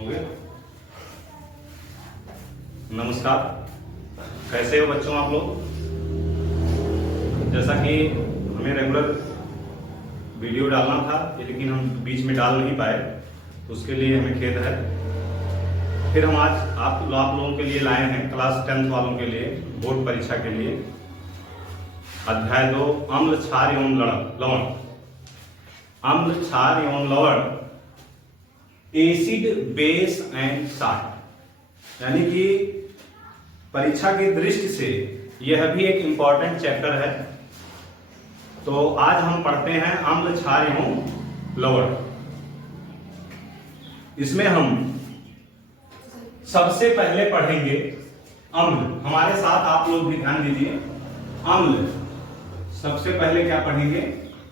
हो गया। नमस्कार, कैसे हो बच्चों आप लोग। जैसा कि हमें रेगुलर वीडियो डालना था लेकिन हम बीच में डाल नहीं पाए, उसके लिए हमें खेद है। फिर हम आज आप लोगों के लिए लाए हैं क्लास 10th वालों के लिए बोर्ड परीक्षा के लिए अध्याय 2 अम्ल क्षार एवं लवण। अम्ल क्षार एवं लवण, एसिड बेस एंड साल्ट, यानी कि परीक्षा की दृष्टि से यह भी एक इंपॉर्टेंट चैप्टर है। तो आज हम पढ़ते हैं अम्ल क्षार एवं लवण। इसमें हम सबसे पहले पढ़ेंगे अम्ल। हमारे साथ आप लोग भी ध्यान दीजिए। अम्ल सबसे पहले क्या पढ़ेंगे,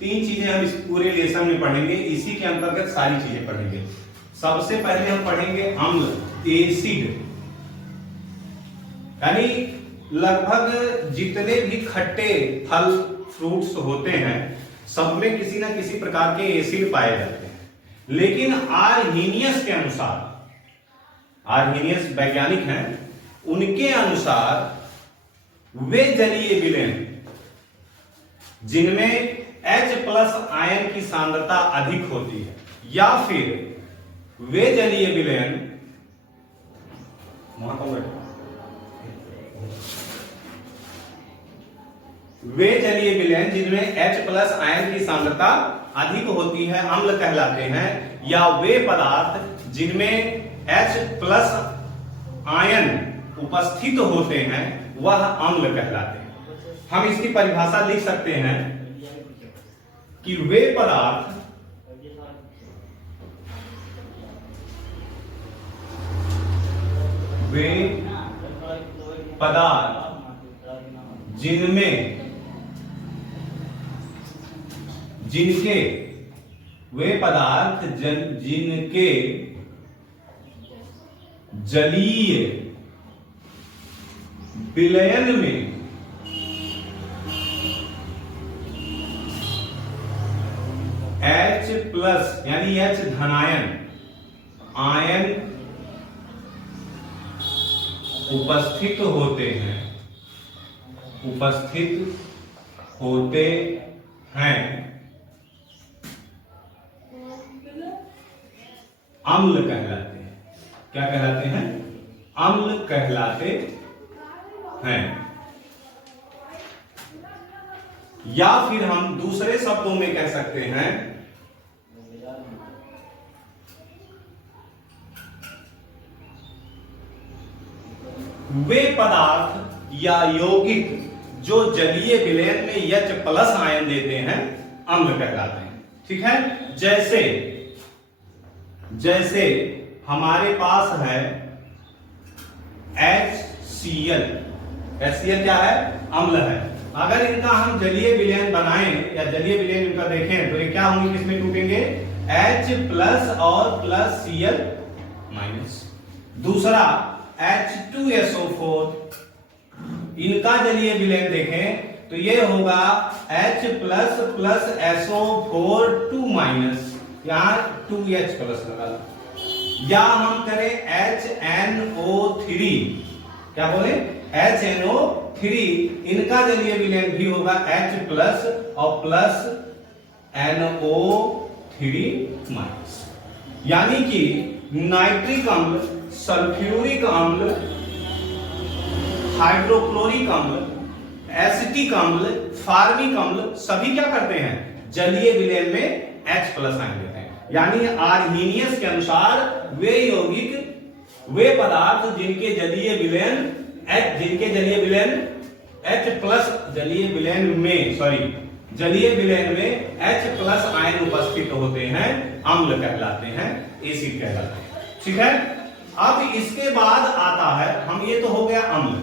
3 चीजें हम इस पूरे लेसन में पढ़ेंगे, इसी के अंतर्गत सारी चीजें पढ़ेंगे। सबसे पहले हम पढ़ेंगे अम्ल, एसिड, यानी लगभग जितने भी खट्टे फल फ्रूट्स होते हैं सब में किसी ना किसी प्रकार के एसिड पाए जाते हैं। लेकिन आर्हीनियस के अनुसार, आर्हीनियस वैज्ञानिक हैं, उनके अनुसार वे जलीय विलयन जिनमें H+ आयन की सांद्रता अधिक होती है, या फिर वे जलीय विलयन वे जलीय विलयन जिनमें H+ आयन की सांद्रता अधिक होती है अम्ल कहलाते हैं, या वे पदार्थ जिनमें H+ आयन उपस्थित होते हैं वह अम्ल कहलाते हैं। हम इसकी परिभाषा लिख सकते हैं कि वे पदार्थ जिनके जलीय विलयन में H+ यानी H धनायन आयन उपस्थित होते हैं अम्ल कहलाते हैं। क्या कहलाते हैं? अम्ल कहलाते हैं। या फिर हम दूसरे शब्दों में कह सकते हैं वे पदार्थ या यौगिक जो जलीय विलयन में H+ आयन देते हैं अम्ल कहलाते हैं। ठीक है, जैसे हमारे पास है HCl। HCl क्या है? अम्ल है। अगर इनका हम जलीय विलयन बनाएं या जलीय विलयन इनका देखें तो ये क्या होंगे, किसमें टूटेंगे? H+ और Cl-। दूसरा H2SO4, इनका जलीय विलयन देखें तो ये होगा H+ SO4 2-, यहां 2H+ लगा। या हम करें HNO3, क्या बोले? HNO3, इनका जलीय विलयन भी होगा H+ और NO3-। यानी कि नाइट्रिक अम्ल, सल्फ्यूरिक अम्ल, हाइड्रोक्लोरिक अम्ल, एसिटिक अम्ल, फार्मिक अम्ल सभी क्या करते हैं? जलीय विलयन में H+ आयन देते हैं। यानी आर्हीनियस के अनुसार वे यौगिक, वे पदार्थ जिनके जलीय विलयन H+ जलीय विलयन में H+ आयन उपस्थित होते हैं अम्ल कहलाते हैं, एसिड कहलाते हैं। ठीक है, अब इसके बाद आता है, हम ये तो हो गया अम्ल।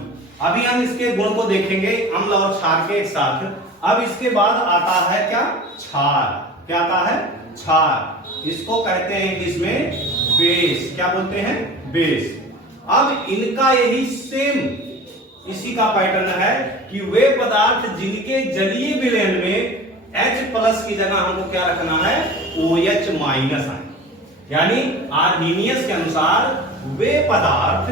अभी हम इसके गुण को देखेंगे अम्ल और क्षार के एक साथ। अब इसके बाद आता है क्या? क्षार। क्या आता है? क्षार। इसको कहते हैं इसमें बेस। क्या बोलते हैं? बेस। अब इनका यही सेम इसी का पैटर्न है कि वे पदार्थ जिनके जलीय विलयन में H+ की जगह हमको क्या रखना है? OH- ion. यानी आर्हीनियस के अनुसार वे पदार्थ,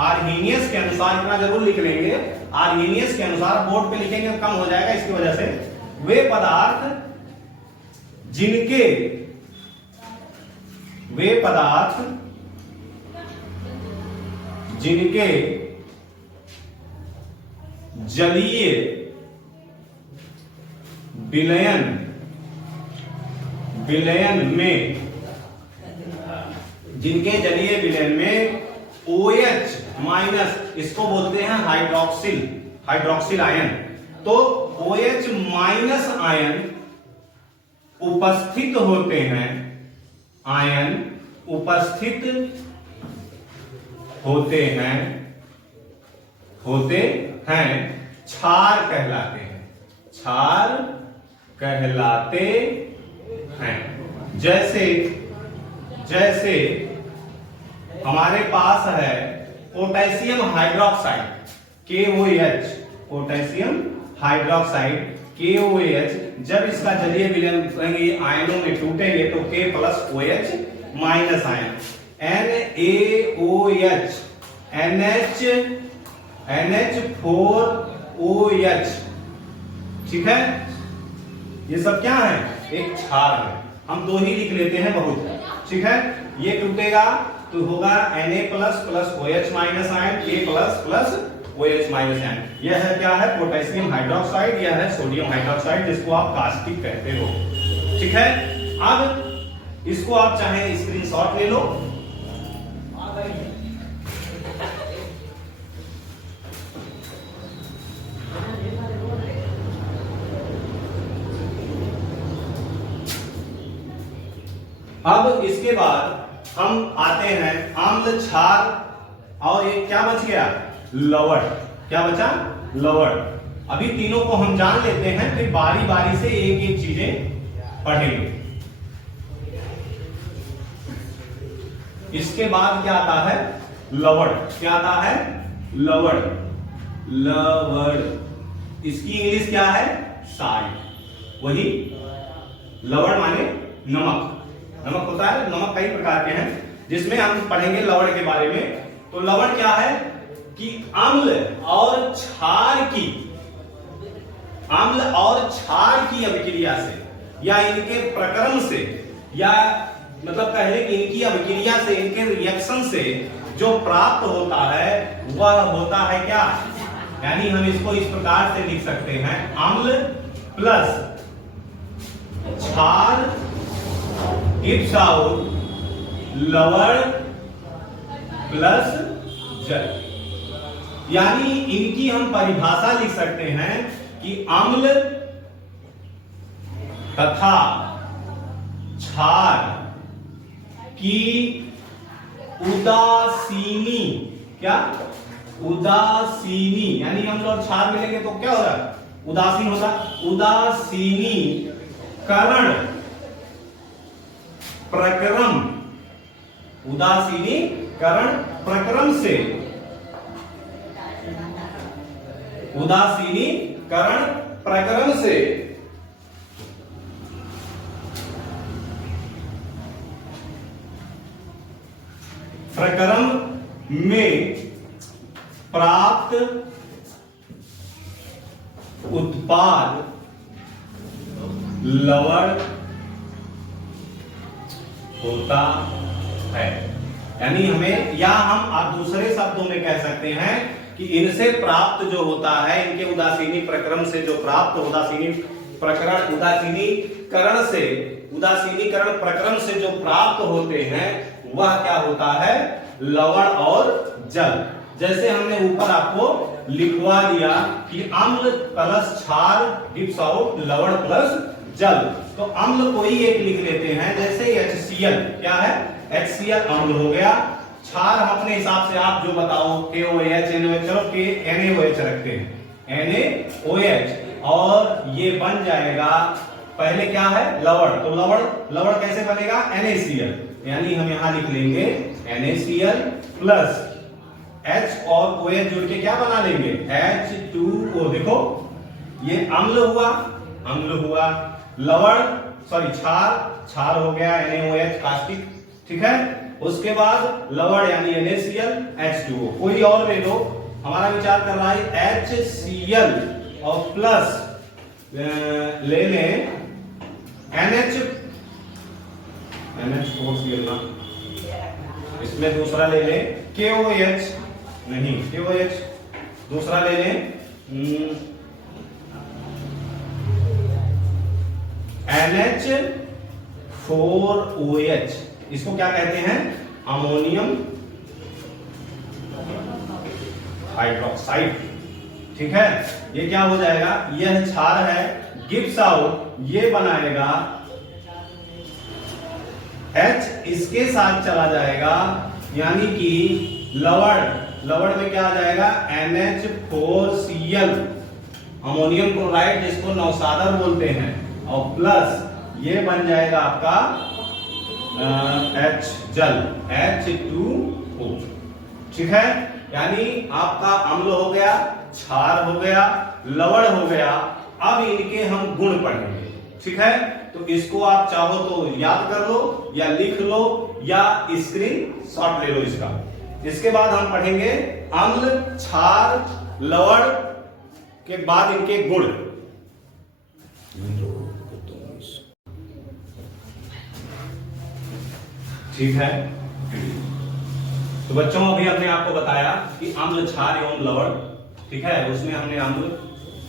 आर्हीनियस के अनुसार इतना जरूर लिख लेंगे, आर्हीनियस के अनुसार, बोर्ड पे लिखेंगे कम हो जाएगा इसकी वजह से, वे पदार्थ जिनके, वे पदार्थ जिनके जलीय विलयन में, जिनके जलीय विलयन में OH माइनस, इसको बोलते हैं हाइड्रोक्सिल आयन, तो OH माइनस आयन उपस्थित होते हैं, आयन उपस्थित होते हैं क्षार कहलाते हैं, क्षार कहलाते हैं। जैसे हमारे पास है potassium hydroxide KOH, potassium hydroxide KOH, जब इसका जलीय विलयन आयनों में टूटेंगे तो K plus OH minus ion, NaOH, NH4OH, ठीक है। ये सब क्या है? एक क्षार है, हम दो ही लिख लेते हैं बहुत, ठीक है। ये टूटेगा तो होगा Na plus plus OH minus ion, K plus plus OH minus ion. यह है क्या है? पोटेशियम हाइड्रोक्साइड, यह है सोडियम हाइड्रोक्साइड, जिसको आप कास्टिक कहते हो, ठीक है। अब इसको आप चाहे स्क्रीनशॉट ले लो, अब इसके बाद हम आते हैं अम्ल, क्षार और एक क्या बच गया? लवण। क्या बचा? लवण। अभी तीनों को हम जान लेते हैं, फिर बारी बारी से एक एक चीजें पढ़ेंगे। इसके बाद क्या आता है? लवण। क्या आता है? लवण। लवण, इसकी इंग्लिश क्या है? साल्ट। वही लवण माने नमक। नमक होता है, नमक कई प्रकार के हैं, जिसमें हम पढ़ेंगे लवण के बारे में। तो लवण क्या है कि अम्ल और क्षार की, अम्ल और क्षार की अभिक्रिया से या इनके प्रक्रम से, या मतलब कहे कि इनकी अभिक्रिया से, इनके रिएक्शन से जो प्राप्त होता है वह होता है क्या? यानी हम इसको इस प्रकार से लिख सकते हैं, अम्ल प्लस क्षार gives out लवण प्लस जल। यानी इनकी हम परिभाषा लिख सकते हैं कि अम्ल तथा क्षार की उदासीनी, क्या? उदासीनी, यानी अम्ल और क्षार मिलेंगे तो क्या होगा? उदासीन होगा। उदासीनीकरण प्रक्रम, उदासीनीकरण प्रक्रम से, उदासीनीकरण प्रक्रम से प्रक्रम में प्राप्त उत्पाद लवण होता है। यानी हमें, या हम आप दूसरे शब्दों में कह सकते हैं कि इनसे प्राप्त जो होता है, इनके उदासीनी प्रक्रम से जो प्राप्त, उदासीनीकरण प्रक्रम से जो प्राप्त होते हैं वह क्या होता है? लवण और जल। जैसे हमने ऊपर आपको लिखवा दिया कि अम्ल प्लस क्षार गिव्स आउट लवण प्लस जल, तो अम्ल कोई एक लिख लेते हैं, जैसे HCl। क्या है? HCl अम्ल हो गया। क्षार अपने हिसाब से आप जो बताओ, KOH, NaOH, चलो NaOH रखते हैं, NaOH, और ये बन जाएगा पहले क्या है? लवण। तो लवण कैसे बनेगा? NaCl। यानी हम यहां लिख लेंगे NaCl प्लस H और OH जुड़ के क्या बना लेंगे? H2O। देखो ये अम्ल हुआ, लवण, सॉरी क्षार हो गया NaOH कास्टिक, ठीक है। उसके बाद लवण यानी NaCl H2O, कोई और ले लो, हमारा विचार कर रहा है HCl और प्लस ले लें NH4Cl ना, इसमें दूसरा ले लें KOH, नहीं KOH, दूसरा ले लें NH4OH, इसको क्या कहते हैं, अमोनियम हाइड्रोक्साइड। ठीक है, ये क्या हो जाएगा, यह क्षार है, गिव्स आउट, ये बनाएगा H, इसके साथ चला जाएगा, यानी कि लवण में क्या आ जाएगा, NH4Cl, अमोनियम क्लोराइड जिसको नौसादर बोलते हैं, और प्लस ये बन जाएगा आपका H जल H2O। ठीक है, यानी आपका अम्ल हो गया, क्षार हो गया, लवण हो गया। अब इनके हम गुण पढ़ेंगे। ठीक है, तो इसको आप चाहो तो याद कर लो या लिख लो या स्क्रीन शॉट ले लो इसका। इसके बाद हम पढ़ेंगे अम्ल, क्षार, लवण के बाद इनके गुण। ठीक है, तो बच्चों अभी हमने आपको बताया कि अम्ल, क्षार एवं लवण, ठीक है, उसमें हमने अम्ल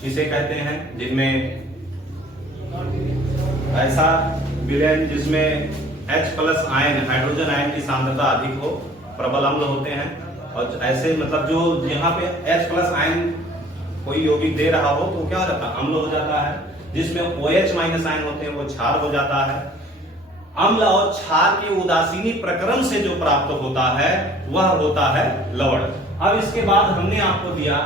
किसे कहते हैं, जिनमें ऐसा विलयन जिसमें H+ आयन, हाइड्रोजन आयन की सांद्रता अधिक हो, प्रबल अम्ल होते हैं। और ऐसे मतलब जो यहाँ पे H+ आयन कोई यौगिक दे रहा हो तो क्या हो जाता है, अम्ल हो जाता है। जिसमें OH- आयन होते हैं वो क्षार हो जाता है। अम्ल और क्षार के उदासीनी प्रक्रम से जो प्राप्त होता है वह होता है लवण। अब इसके बाद हमने आपको दिया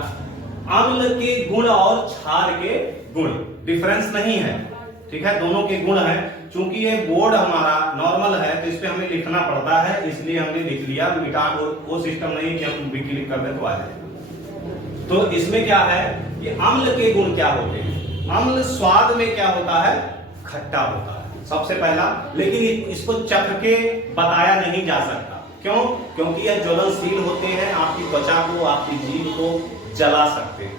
अम्ल के गुण और क्षार के गुण, डिफरेंस नहीं है। ठीक है, दोनों के गुण हैं। चूंकि ये बोर्ड हमारा नॉर्मल है तो इस पे हमें लिखना पड़ता है, इसलिए हमने लिख लिया। वो सिस्टम नहीं कि हम भी क्लिक कर दें तो आ जाए। तो इसमें क्या है कि अम्ल के गुण क्या होते हैं। अम्ल स्वाद में क्या होता है, खट्टा होता है सबसे पहला, लेकिन इसको चख के बताया नहीं जा सकता। क्यों? क्योंकि यह ज्वलनशील होते हैं, आपकी त्वचा को, आपकी जीभ को जला सकते हैं।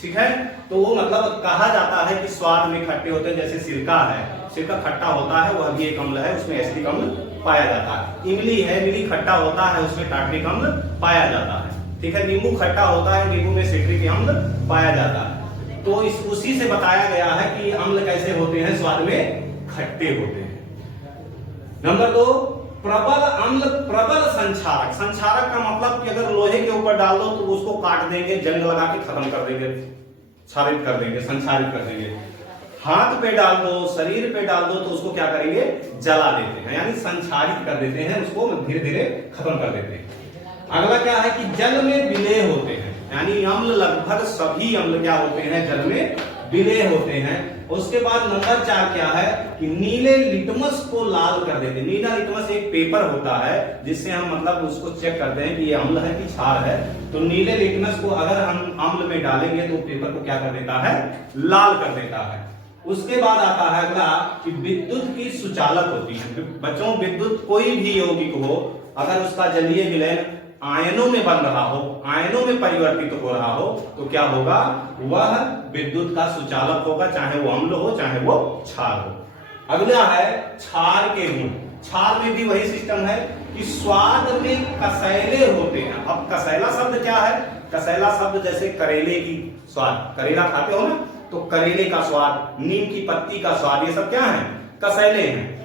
ठीक है, तो वो मतलब कहा जाता है कि स्वाद में खट्टे होते हैं। जैसे सिरका है, सिरका खट्टा होता है, वह भी एक अम्ल है, उसमें एसिटिक अम्ल पाया जाता है। इमली है, इमली खट्टा होता है, उसमें टार्ट्रिक अम्ल पाया जाता है। ठीक है, नींबू खट्टा होता है, नींबू में सिट्रिक अम्ल पाया जाता है। तो उसी से बताया गया है कि अम्ल कैसे होते हैं, स्वाद में खट्टे होते हैं। नंबर 2, प्रबल अम्ल, प्रबल संक्षारक। संक्षारक का मतलब कि अगर लोहे के ऊपर डाल दो तो उसको काट देंगे, जंग लगा के खत्म कर देंगे, क्षारित कर देंगे, संक्षारित कर देंगे। हाथ पे डाल दो, शरीर पे डाल दो तो उसको क्या करेंगे, जला देते हैं, यानी संक्षारित कर देते हैं, उसको धीरे धीरे खत्म कर देते हैं। अगला क्या है कि जल में विलय होते हैं, यानी अम्ल, लगभग सभी अम्ल क्या होते हैं, जल में विलय होते हैं। उसके बाद नंबर 4 क्या है कि नीले लिटमस को लाल कर देते हैं। नीला लिटमस एक पेपर होता है जिससे हम मतलब उसको चेक करते हैं कि ये अम्ल है कि क्षार है। तो नीले लिटमस को अगर हम अम्ल में डालेंगे तो पेपर को क्या कर देता है, लाल कर देता है। उसके बाद आता है अगला कि विद्युत की सुचालक होती है। बच्चों, विद्युत कोई भी यौगिक हो, अगर उसका जलीय विलयन आयनों में बन रहा हो, आयनों में परिवर्तित हो रहा हो, तो क्या होगा, वह विद्युत का सुचालक होगा, चाहे वो अम्ल हो चाहे वो क्षार हो। अगला है क्षार के गुण। क्षार में भी वही सिस्टम है कि स्वाद में कसैले होते हैं। अब कसैला शब्द क्या है, कसैला शब्द जैसे करेले की स्वाद, करेला खाते हो ना, तो करेले का स्वाद, नीम की पत्ती का स्वाद, ये सब क्या है, कसैले हैं।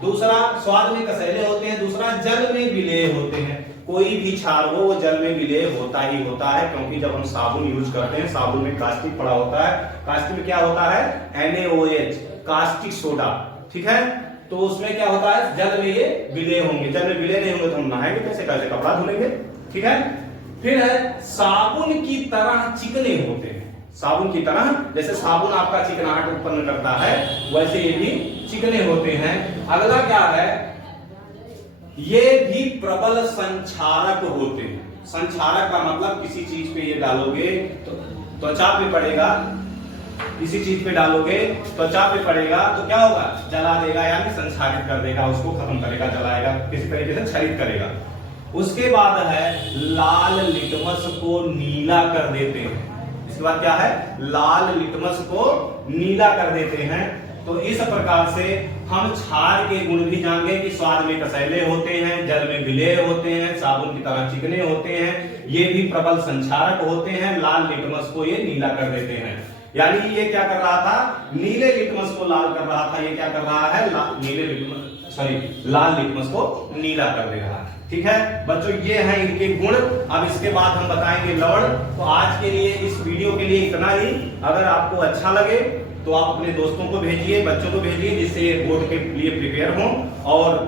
दूसरा, स्वाद में कसैले होते हैं। दूसरा, जल में विलय होते हैं। कोई भी क्षार हो वो जल में विलय होता ही होता है, क्योंकि जब हम साबुन यूज करते हैं, साबुन में कास्टिक पड़ा होता है। कास्टिक में क्या होता है, NaOH, कास्टिक सोडा। ठीक है, तो उसमें क्या होता है, जल में ये विलय होंगे। जल में विलय नहीं होंगे तो हम नहाएंगे कैसे, कैसे कपड़ा धुलेंगे। ठीक है, फिर है साबुन की तरह चिकने होते हैं। साबुन की तरह, जैसे साबुन आपका चिकनाहट उत्पन्न करता है, वैसे ये भी चिकने होते हैं। अगला क्या है, ये भी प्रबल संक्षारक होते हैं। संक्षारक का मतलब किसी चीज पे ये डालोगे तो त्वचा पे पड़ेगा किसी चीज पे डालोगे त्वचा पे पड़ेगा तो क्या होगा, जला देगा यानी संक्षारित कर देगा, उसको खत्म करेगा, जलाएगा, किसी तरीके से क्षरित करेगा। उसके बाद है लाल लिटमस को नीला कर देते हैं। इसके बाद क्या है, लाल लिटमस को नीला कर देते हैं। तो इस प्रकार से हम क्षार के गुण भी जानेंगे कि स्वाद में कसैले होते हैं, जल में विलेय होते हैं, साबुन की तरह चिकने होते हैं, ये भी प्रबल संक्षारक होते हैं। लाल लिटमस को ये नीला कर देते हैं, यानी ये क्या कर रहा था, नीले लिटमस को लाल कर रहा था, ये क्या कर रहा है, लाल लिटमस को नीला कर दे रहा है। ठीक है बच्चों, ये हैं इनके गुण। अब इसके बाद हम बताएंगे लवण। तो आज के लिए इस वीडियो के लिए इतना ही। अगर आपको अच्छा लगे तो आप अपने दोस्तों को भेजिए, बच्चों को भेजिए, जिससे ये बोर्ड के लिए प्रिपेयर हों। और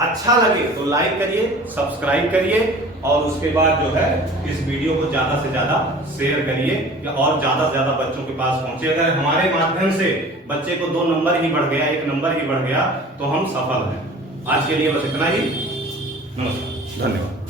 अच्छा लगे तो लाइक करिए, सब्सक्राइब करिए, और उसके बाद जो है इस वीडियो को ज्यादा से ज्यादा शेयर करिए और ज्यादा से ज्यादा बच्चों के पास पहुंचे। अगर हमारे माध्यम से बच्चे को 2 नंबर ही बढ़ गया, 1 नंबर ही बढ़ गया, तो हम सफल हैं। आज के लिए बस इतना ही। नमस्कार, धन्यवाद।